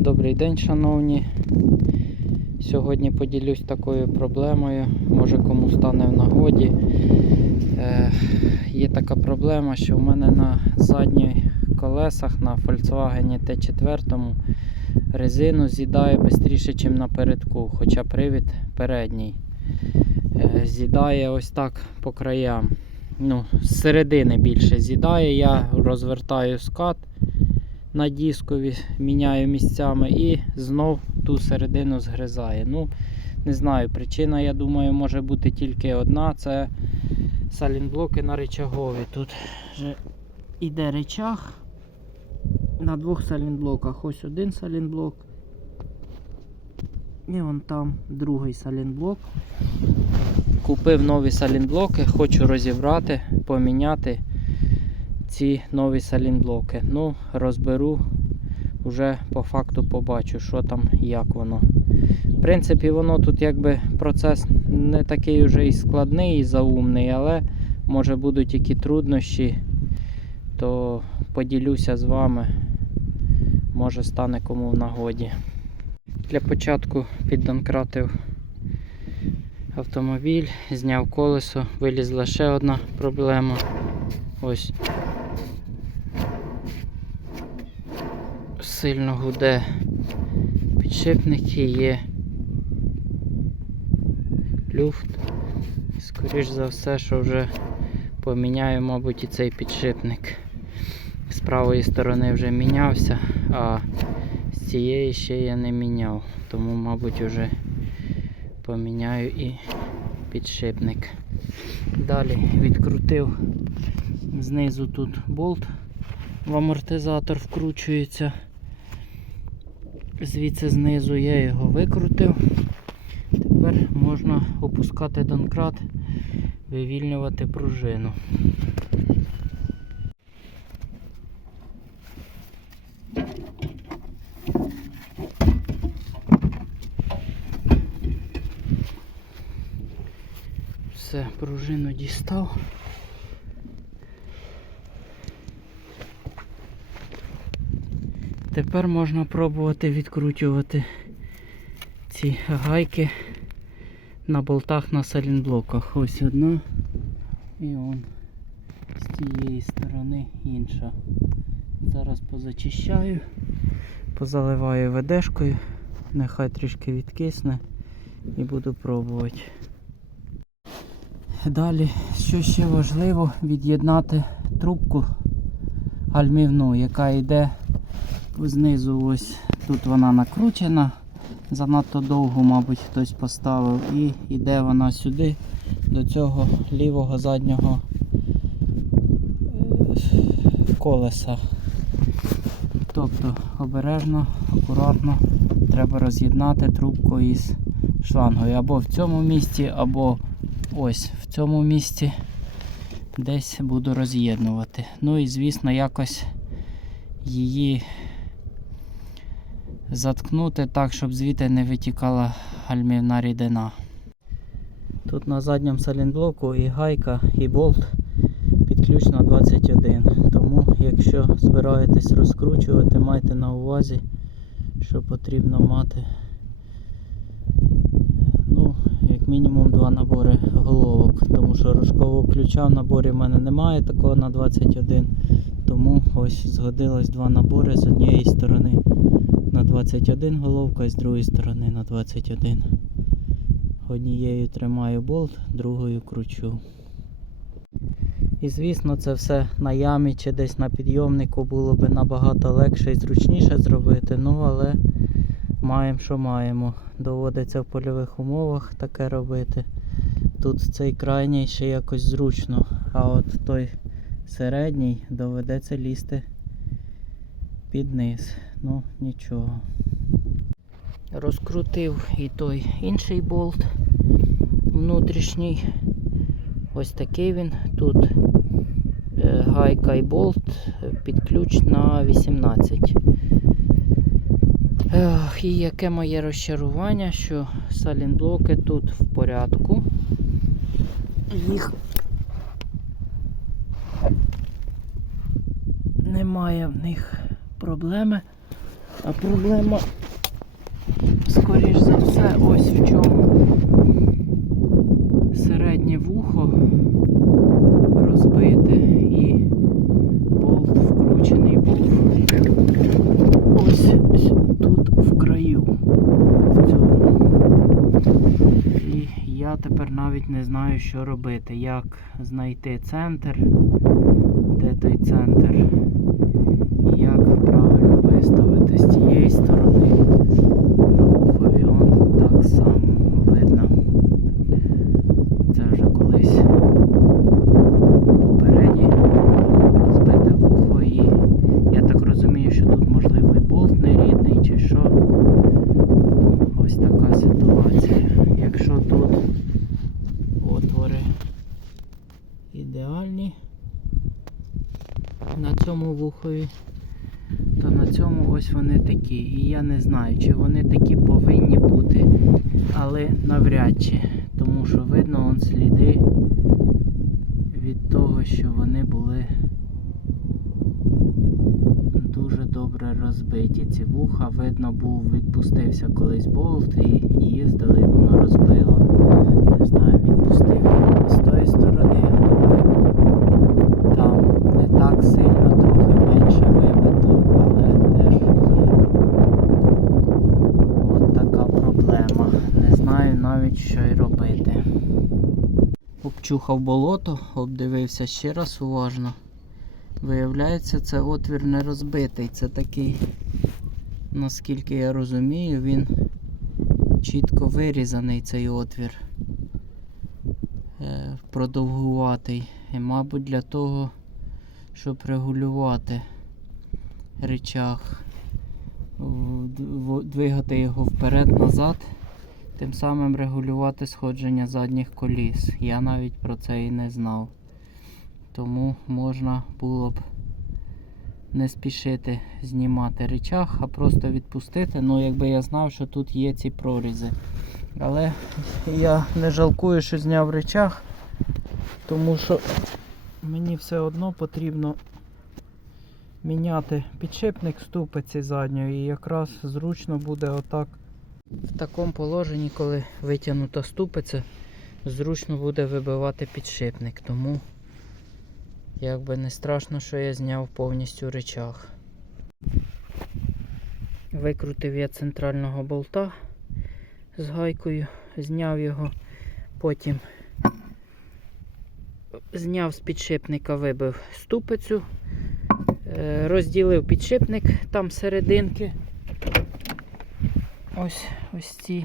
Добрий день, шановні. Сьогодні поділюсь такою проблемою, може кому стане в нагоді. Е, є така проблема, що в мене на задніх колесах на Volkswagen T4 резину з'їдає швидше, ніж на передку, хоча привід передній. Е, з'їдає ось так по краям. Ну, з середини більше з'їдає. Я розвертаю скат на дискові, міняю місцями і знов ту середину згризає. Ну, не знаю, причина, я думаю, може бути тільки одна. Це салінблоки на речагові. Тут вже іде речаг на двох салінблоках. Ось один салінблок. І вон там другий салінблок. Купив нові салінблоки, хочу розібрати, поміняти ці нові салінблоки. Ну, розберу, вже по факту побачу, що там, як воно. В принципі, воно тут якби процес не такий вже і складний, і заумний, але може будуть які труднощі, то поділюся з вами. Може стане кому в нагоді. Для початку піддонкратив автомобіль, зняв колесо, вилізла ще одна проблема. Ось сильно гуде підшипники, є люфт. Скоріш за все, що вже поміняю, мабуть, і цей підшипник. З правої сторони вже мінявся, а з цієї ще я не міняв, тому, мабуть, вже поміняю і підшипник. Далі відкрутив знизу тут болт в амортизатор вкручується. Звідси знизу я його викрутив. Тепер можна опускати донкрат, вивільнювати пружину. Все, пружину дістав. Тепер можна пробувати відкручувати ці гайки на болтах на салінблоках. Ось одна і он з тієї сторони інша. Зараз позачищаю, позаливаю ведешкою, нехай трішки відкисне і буду пробувати. Далі, що ще важливо, від'єднати трубку гальмівну, яка йде знизу ось тут вона накручена. Занадто довго, мабуть, хтось поставив. І йде вона сюди, до цього лівого заднього е, колеса. Тобто обережно, акуратно треба роз'єднати трубку із шлангою. Або в цьому місці, або ось в цьому місці десь буду роз'єднувати. Ну і звісно якось її заткнути так, щоб звідти не витікала гальмівна рідина. Тут на задньому салінблоку і гайка, і болт під ключ на 21. Тому, якщо збираєтесь розкручувати, майте на увазі, що потрібно мати ну, як мінімум два набори головок. Тому що рожкового ключа в наборі в мене немає такого на 21. Тому ось згодилось два набори з однієї сторони на 21 головка і з другої сторони на 21. Однією тримаю болт, другою кручу. І звісно, це все на ямі чи десь на підйомнику було би набагато легше і зручніше зробити. Ну, але маємо, що маємо. Доводиться в польових умовах таке робити. Тут цей крайній ще якось зручно, а от той середній доведеться лізти під низ. Ну, нічого. Розкрутив і той інший болт внутрішній. Ось такий він. Тут е, гайка і болт під ключ на 18. Ех, і яке моє розчарування, що салінблоки тут в порядку. Їх немає в них проблеми. А проблема, скоріш за все, ось в чому. Середнє вухо розбите і болт вкручений був. Ось, тут в краю. В цьому. Я тепер навіть не знаю, що робити. Як знайти центр, де той центр, і як правильно виставити з тієї сторони. На вухові он так само видно. Це вже колись попереді збите вухо і я так розумію, що тут можливо і болт нерідний чи що. Ну, ось така ситуація. Якщо тут отвори ідеальні на цьому вухові, то на цьому ось вони такі. І я не знаю, чи вони такі повинні бути, але навряд чи. Тому що видно он сліди від того, що вони були дуже добре розбиті. Ці вуха, видно, був, відпустився колись болт і їздили, воно розбило. Не знаю, відпустив з тої сторони так сильно, трохи менше вибито, але теж є. От така проблема. Не знаю навіть що й робити. Обчухав болото, обдивився ще раз уважно. Виявляється, це отвір не розбитий. Це такий, наскільки я розумію, він чітко вирізаний цей отвір. Е, продовгуватий. І, мабуть, для того, щоб регулювати речах, двигати його вперед-назад, тим самим регулювати сходження задніх коліс. Я навіть про це і не знав. Тому можна було б не спішити знімати речах, а просто відпустити. Ну, якби я знав, що тут є ці прорізи. Але я не жалкую, що зняв речах, тому що мені все одно потрібно міняти підшипник ступиці задньої і якраз зручно буде отак. В такому положенні, коли витягнута ступиця, зручно буде вибивати підшипник. Тому якби не страшно, що я зняв повністю речах. Викрутив я центрального болта з гайкою, зняв його, потім зняв з підшипника, вибив ступицю, е, розділив підшипник там серединки. Ось ось ці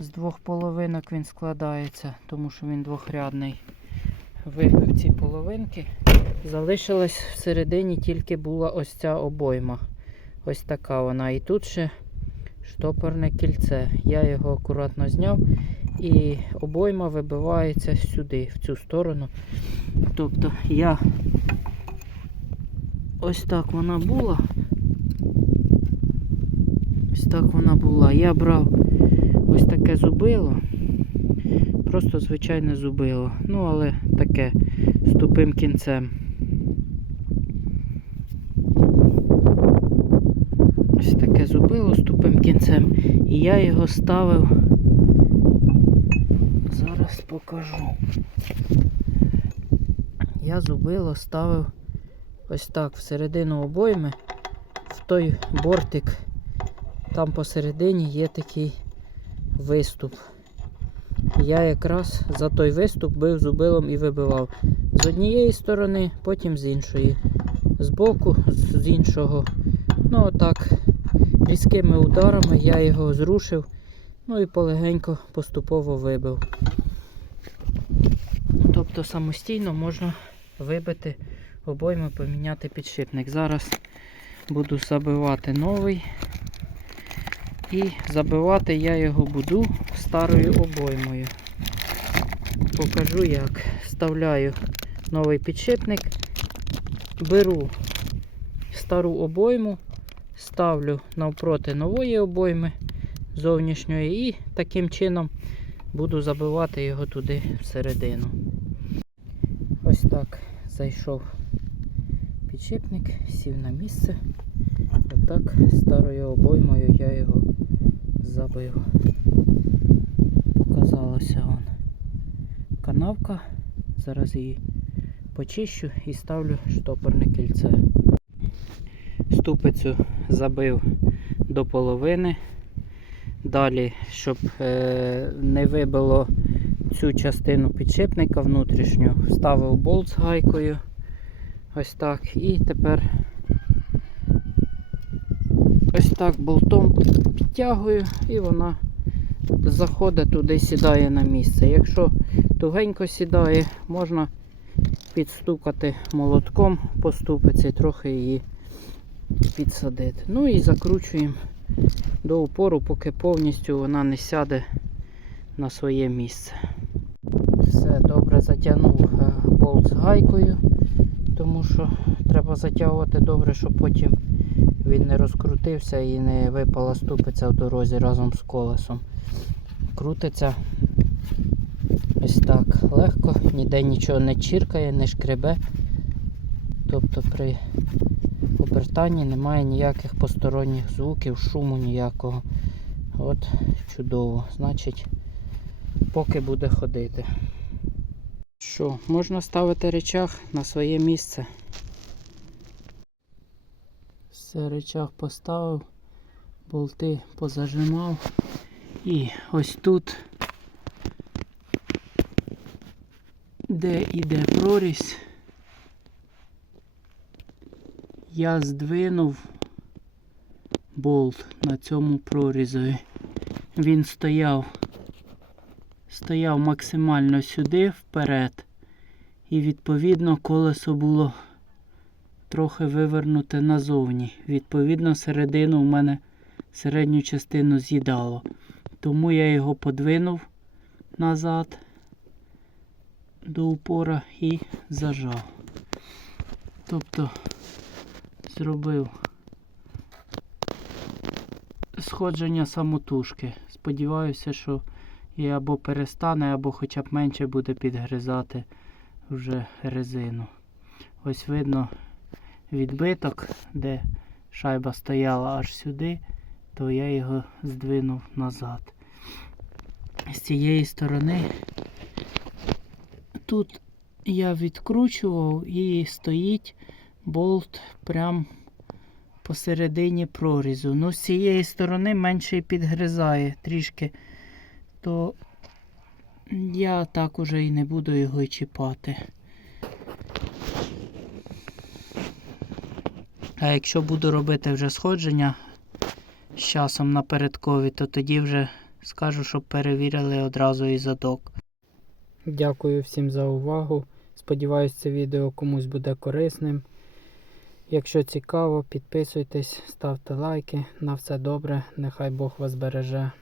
з двох половинок він складається, тому що він двохрядний. Вибив ці половинки. Залишилась всередині тільки була ось ця обойма. Ось така вона. І тут ще штопорне кільце. Я його акуратно зняв і обойма вибивається сюди, в цю сторону. Тобто я ось так вона була. Ось так вона була. Я брав ось таке зубило. Просто звичайне зубило. Ну, але таке з тупим кінцем. Ось таке зубило з тупим кінцем. І я його ставив. Зараз покажу. Я зубило ставив ось так всередину обойми, в той бортик. Там посередині є такий виступ. Я якраз за той виступ бив зубилом і вибивав. З однієї сторони, потім з іншої. З боку, з іншого. Ну отак. Різкими ударами я його зрушив. Ну і полегенько поступово вибив. Тобто самостійно можна вибити обойми, поміняти підшипник. Зараз буду забивати новий. І забивати я його буду старою обоймою. Покажу як. Вставляю новий підшипник, беру стару обойму, ставлю навпроти нової обойми зовнішньої і таким чином буду забивати його туди всередину. Зайшов підшипник, сів на місце. Отак старою обоймою я його забив. Показалася он канавка. Зараз її почищу і ставлю штопорне кільце. Ступицю забив до половини. Далі, щоб е, не вибило цю частину підшипника внутрішню, вставив болт з гайкою. Ось так. І тепер ось так болтом підтягую і вона заходить туди, сідає на місце. Якщо тугенько сідає, можна підстукати молотком по ступиці, трохи її підсадити. Ну і закручуємо до упору, поки повністю вона не сяде на своє місце. Все, добре затягнув е, болт з гайкою, тому що треба затягувати добре, щоб потім він не розкрутився і не випала ступиця в дорозі разом з колесом. Крутиться ось так легко, ніде нічого не чіркає, не шкребе. Тобто при обертанні немає ніяких посторонніх звуків, шуму ніякого. От чудово. Значить, поки буде ходити. Що, можна ставити речах на своє місце. Все, речах поставив, болти позажимав. І ось тут, де йде прорізь, я здвинув болт на цьому прорізові. Він стояв, стояв максимально сюди вперед. І відповідно колесо було трохи вивернуте назовні. Відповідно, середину в мене середню частину з'їдало. Тому я його подвинув назад до упора і зажав. Тобто зробив сходження самотужки. Сподіваюся, що і або перестане, або хоча б менше буде підгризати вже резину. Ось видно відбиток, де шайба стояла аж сюди, то я його здвинув назад. З цієї сторони тут я відкручував і стоїть болт прям посередині прорізу. Ну, з цієї сторони менше і підгризає трішки, то я так уже і не буду його й чіпати. А якщо буду робити вже сходження з часом напередкові, то тоді вже скажу, щоб перевірили одразу і задок. Дякую всім за увагу. Сподіваюсь, це відео комусь буде корисним. Якщо цікаво, підписуйтесь, ставте лайки. На все добре. Нехай Бог вас береже.